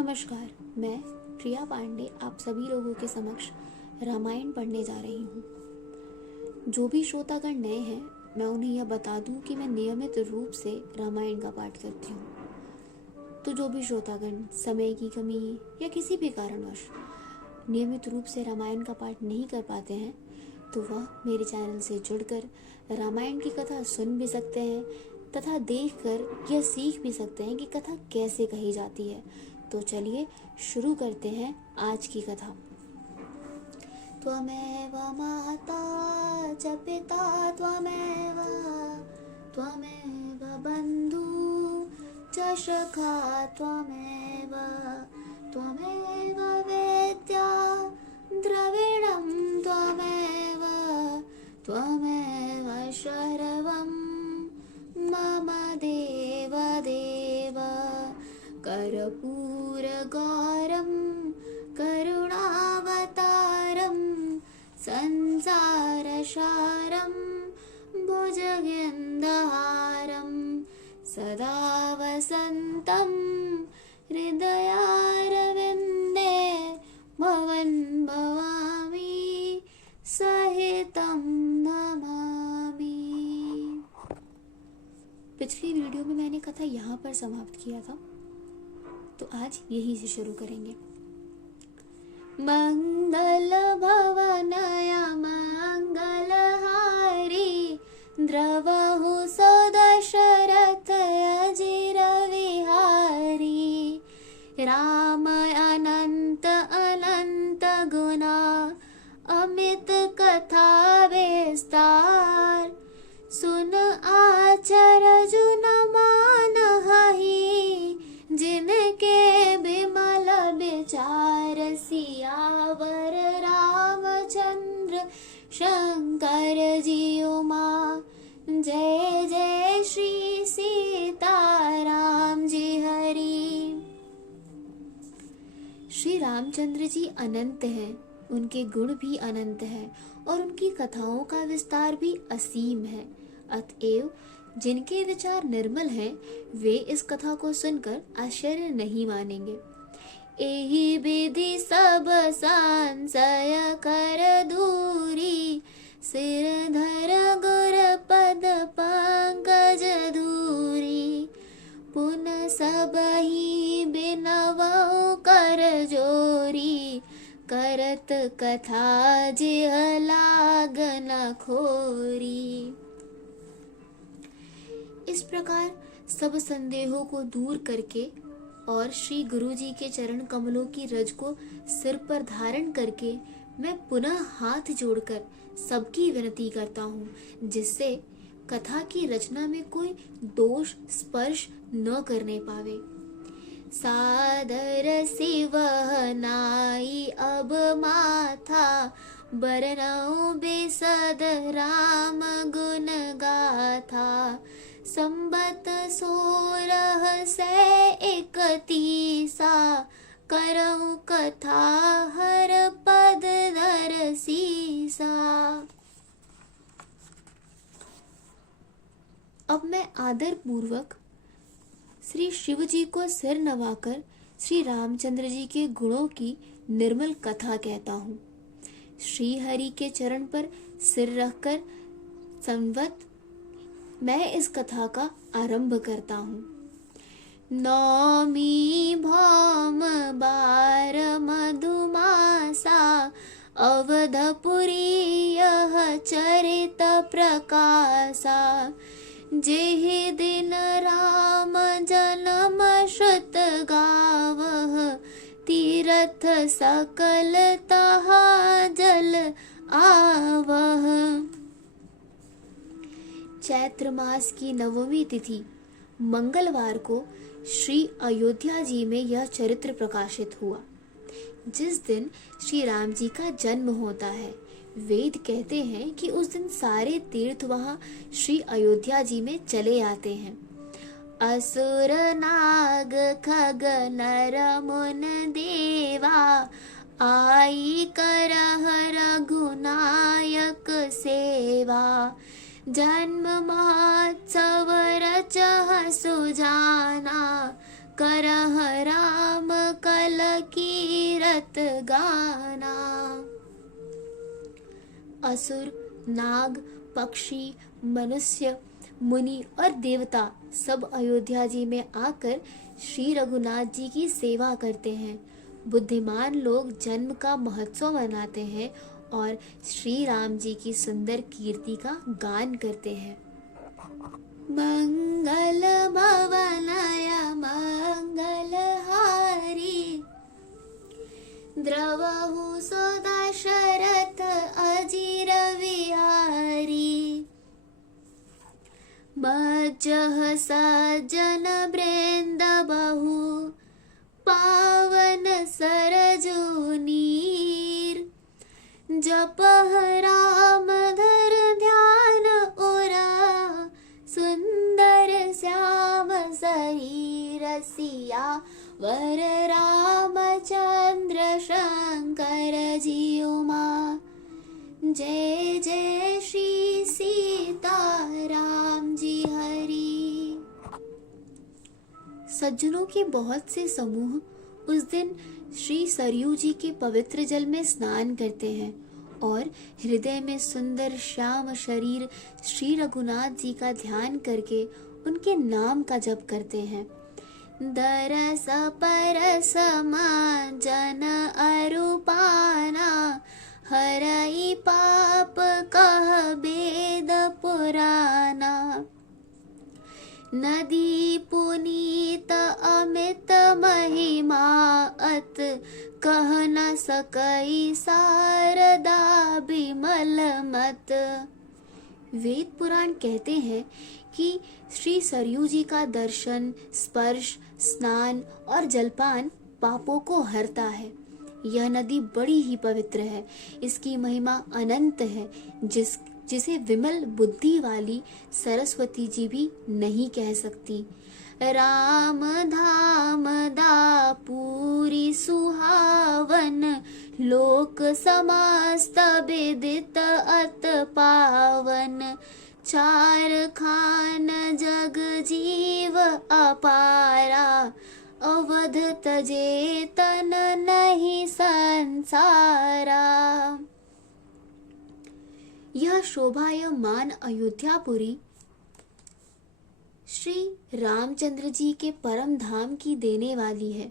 नमस्कार, मैं प्रिया पांडे आप सभी लोगों के समक्ष रामायण पढ़ने जा रही हूँ। जो भी श्रोतागण नए हैं, मैं उन्हें यह बता दूँ कि मैं नियमित रूप से रामायण का पाठ करती हूँ। तो जो भी श्रोतागण समय की कमी या किसी भी कारणवश नियमित रूप से रामायण का पाठ नहीं कर पाते हैं, तो वह मेरे चैनल से जुड़कर रामायण की कथा सुन भी सकते हैं तथा देखकर यह सीख भी सकते हैं कि कथा कैसे कही जाती है। तो चलिए शुरू करते हैं आज की कथा। त्वमेव माता च पिता त्वमेव बन्धु च सखा त्वमेव वेद्या द्रविणं त्वमेव शर्वं मम देव कर्पूरगौरं करुणावतारं संसारसारं भुजगेन्दहारं सदा वसन्तं हृदयारविन्दे भवन् भवामि सहितं नमामि। पिछली वीडियो में मैंने कथा यहाँ पर समाप्त किया था, तो आज यहीं से शुरू करेंगे। मंगल भवनया मंगलहारी द्रवहु सदशरथ अजिर विहारी राम अनंत अनंत गुना अमित कथा विस्तार सुन आचर जुन मान हहि जिनके बिमल विचार सियावर रामचंद्र शंकर जी उमा जय जय श्री सीताराम जी हरि। श्री रामचंद्र जी अनंत हैं, उनके गुण भी अनंत हैं और उनकी कथाओं का विस्तार भी असीम है। अतएव जिनके विचार निर्मल हैं, वे इस कथा को सुनकर आश्चर्य नहीं मानेंगे। एहि विधि सब संशय कर दूरी सिर धर गुर पद पंकज धूरी पुन सबहि बिनवउ कर जोरी करत कथा जिह लागन खोरी। इस प्रकार सब संदेहों को दूर करके और श्री गुरु जी के चरण कमलों की रज को सिर पर धारण करके मैं पुनः हाथ जोड़कर सबकी विनती करता हूँ, जिससे कथा की रचना में कोई दोष स्पर्श न करने पावे। सादर सिवह नाई अब माथा बरनऊ बिसद राम गुण गाथा संबत 1631 करऊ कथा हर पद धर सीसा। अब मैं आदर पूर्वक श्री शिव जी को सिर नवाकर श्री रामचंद्र जी के गुणों की निर्मल कथा कहता हूँ। श्री हरि के चरण पर सिर रखकर संवत मैं इस कथा का आरंभ करता हूँ। नौमी भौम बार मधुमासा अवधपुरी यह चरित प्रकाशा जेहि दिन राम जन्म श्रुत गावह तीरथ सकल तहा जल आवह। चैत्र मास की नवमी तिथि मंगलवार को श्री अयोध्या जी में यह चरित्र प्रकाशित हुआ। जिस दिन श्री राम जी का जन्म होता है, वेद कहते हैं कि उस दिन सारे तीर्थ वहां श्री अयोध्या जी में चले आते हैं। असुर नाग खग नर मुन देवा आई करह रघुनायक सेवा जन्म महोत्सव रचह सुजाना करह राम कर कीरत गाना। असुर, नाग, पक्षी, मनुष्य, मुनि और देवता सब अयोध्या जी में आकर श्री रघुनाथ जी की सेवा करते हैं। बुद्धिमान लोग जन्म का महोत्सव मनाते हैं और श्री राम जी की सुंदर कीर्ति का गान करते हैं। मंगल भवनाय मंगलहारी, द्रवहु सो दशरथ अजिर विहारी। मज्जह सज्जन वृंद बहु, पावन सरजू नीर। जपह राम धर ध्यान उरा, सुंदर श्याम शरीर सिया वर रामचंद्र शंकर जी उमा। जय जय श्री सीता राम जी हरि। सज्जनों के बहुत से समूह उस दिन श्री सरयू जी के पवित्र जल में स्नान करते हैं और हृदय में सुंदर श्याम शरीर श्री रघुनाथ जी का ध्यान करके उनके नाम का जप करते हैं। दरस परस जन अरूपाना, हरई पाप कह वेद पुराना। नदी पुनीत अमित महिमा, अत कह न सकई शारदा बिमल मत। वेद पुराण कहते हैं कि श्री सरयू जी का दर्शन, स्पर्श, स्नान और जलपान पापों को हरता है। यह नदी बड़ी ही पवित्र है, इसकी महिमा अनंत है, जिसे विमल बुद्धि वाली सरस्वती जी भी नहीं कह सकती। राम धाम दापुरी सुहावन, लोक समस्त विदित अत पावन। चार खान जग जीव अपारा, अवध तजे तन नहीं संसारा। यह शोभायमान अयोध्यापुरी श्री रामचंद्र जी के परम धाम की देने वाली है।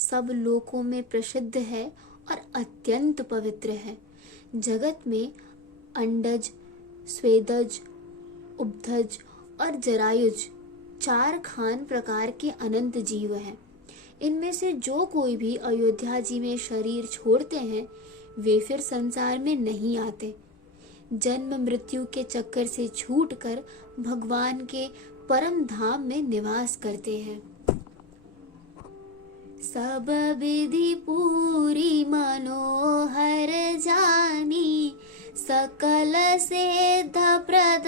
सब लोकों में प्रसिद्ध है और अत्यंत पवित्र है। जगत में अंडज, स्वेदज, उपधज और जरायुज चार खान प्रकार के अनंत जीव हैं। इनमें से जो कोई भी अयोध्या जी में शरीर छोड़ते हैं वे फिर संसार में नहीं आते। जन्म मृत्यु के चक्कर से छूटकर भगवान के परम धाम में निवास करते हैं। सब विधि पूरी मनोहर जानी, सकल सिद्ध प्रद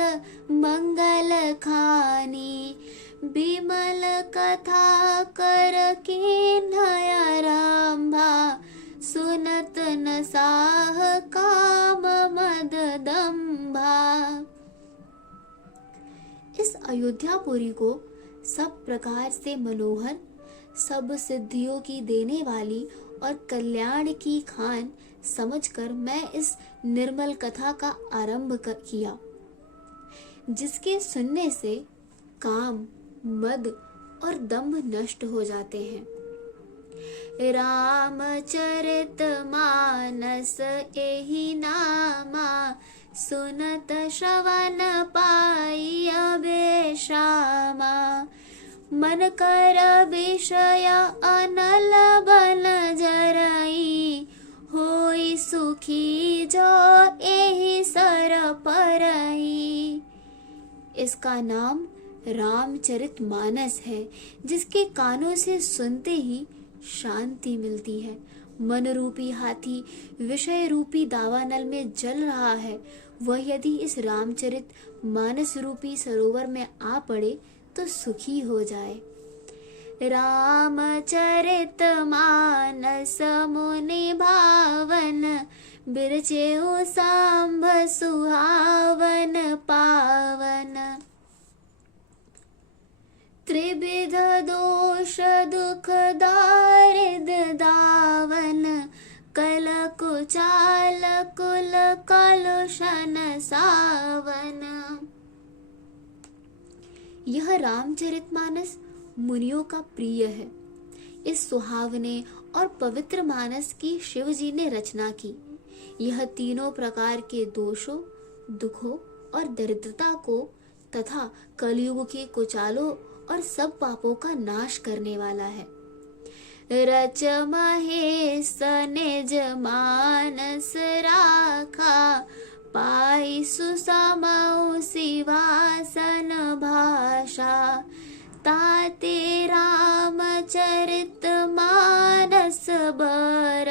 मंगल खानी। बिमल कथा कर कीन्हय आरंभा, सुनत न साह काम मद दंभा। इस अयोध्यापुरी को सब प्रकार से मनोहर, सब सिद्धियों की देने वाली और कल्याण की खान समझकर मैं इस निर्मल कथा का आरंभ किया, जिसके सुनने से काम, मद और दंभ नष्ट हो जाते हैं। रामचरित मानस एहि नामा, सुनत श्रवण पाई अबेशामा। मन कर विषय अनल बन जरई, होई सुखी जो एहि सर परई। इसका नाम रामचरित मानस है, जिसके कानों से सुनते ही शांति मिलती है। मन रूपी हाथी विषय रूपी दावानल में जल रहा है, वह यदि इस रामचरित मानस रूपी सरोवर में आ पड़े तो सुखी हो जाए। रामचरित मानस मुनि भावन, बिरचेहु सांभ सुहावन पावन। त्रिविध दोष दुख दारिद चाल कुल कलुषण सावन। यह रामचरितमानस मुनियों का प्रिय है। इस सुहावने और पवित्र मानस की शिव जी ने रचना की। यह तीनों प्रकार के दोषों, दुखों और दरिद्रता को तथा कलयुग के कुचालों और सब पापों का नाश करने वाला है। रच महेश निज मानस राखा, पाई सुसमौ सिवासन भाषा। ताते रामचरित मानस बर,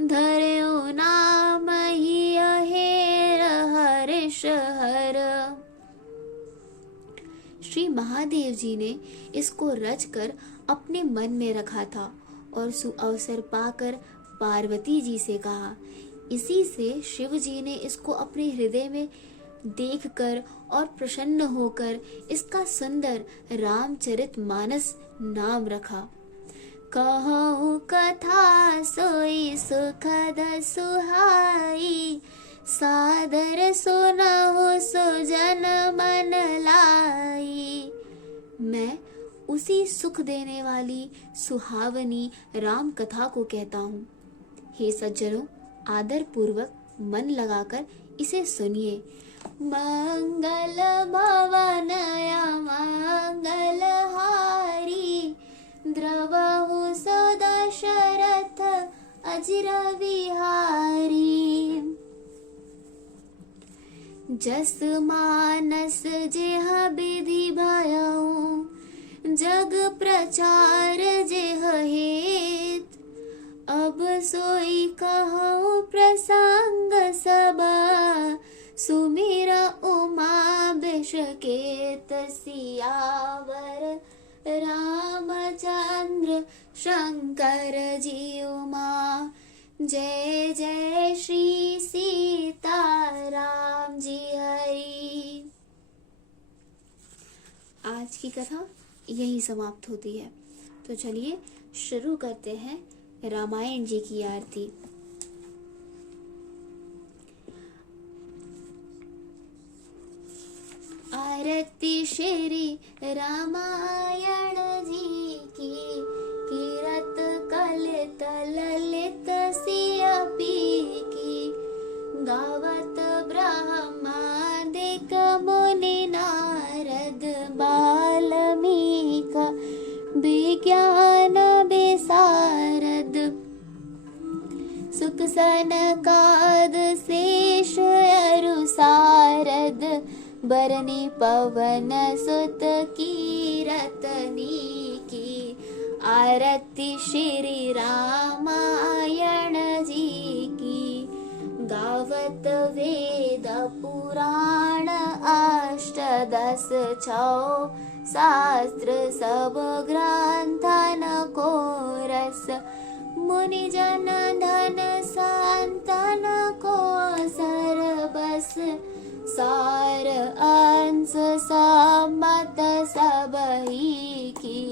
धर्यो नाम ही हेर हर्ष हर। श्री महादेव जी ने इसको रचकर अपने मन में रखा था और सुअवसर पाकर पार्वती जी से कहा। इसी से शिव जी ने इसको अपने हृदय में देखकर और प्रसन्न होकर इसका सुंदर रामचरितमानस नाम रखा। कहूँ कथा सोई सुखद सुहाई, सादर सुनहु सुजन मन लाई। मैं उसी सुख देने वाली सुहावनी राम कथा को कहता हूँ। हे सज्जनों, आदर पूर्वक मन लगाकर इसे सुनिए। मंगल भवन मंगल हारी, द्रवहु सो दशरथ अजिर विहारी। जस मानस जेह विधि भयउ, जग प्रचार जेह हेत। अब सोई कहूँ प्रसंग सब, सुमिरा उमा बिषकेत। सियावर रामचंद्र शंकर जी उमा, जय जय श्री सीता राम जी हरि। आज की कथा यही समाप्त होती है। तो चलिए शुरू करते हैं रामायण जी की आरती। आरती श्री रामायण जी की, कीरत कलित ललित सियपी की। गावत ब्रह्मादिक मुनि नारद, बाल्मीक विज्ञान विशारद। सुख सनकाद शेष अरु सारद, बरनी पवन सुत कीरतनी की। आरती श्री रामायण जी की, गावत वेद पुराण अष्टदश छौ। शास्त्र सब ग्रंथन को रस, मुनि जन धन संतन को सरबस। सार अंश सम्मत सबही की।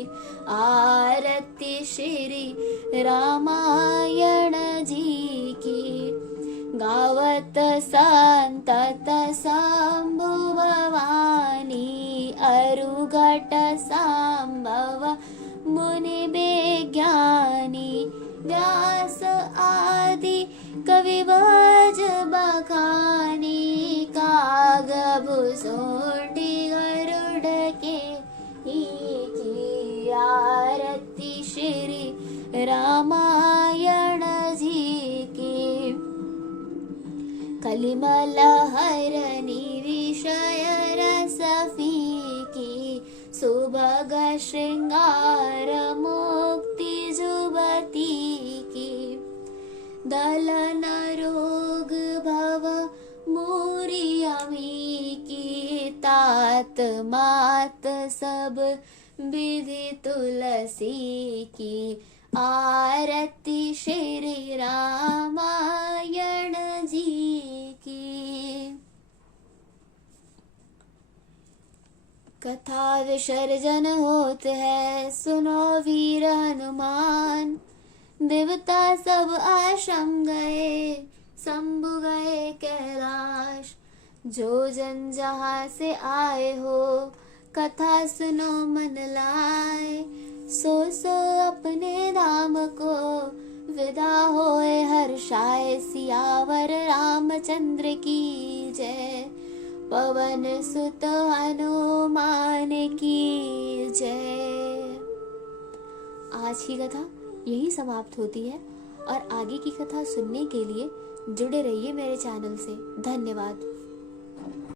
आरती श्री रामायण जी की, गावत संतत शंभु भवानी। अरुघट संभव मुनि विज्ञानी, व्यास आदि कवि भज बखानी। कागभुसुंडी गरुड़ के की। आरती श्री रामायण जी की, कलिमल हरनी विषय रस फीकी। सुभग श्रृंगार मुक्ति जुबती की। दलन रोग भव मूरी अमी की। तात मात सब विधि तुलसी की। आरती श्री रामायण जी की। कथा विसर्जन होत है, सुनो वीर हनुमान। देवता सब आश्रम गए, शंभु गए कैलाश। जो जन जहाँ से आए हो, कथा सुनो मन लाए। सो अपने धाम को विदा होए हर्षाए। सियावर रामचंद्र की जय, पवन सुत हनुमान की जय। आज की कथा यही समाप्त होती है और आगे की कथा सुनने के लिए जुड़े रहिए मेरे चैनल से। धन्यवाद।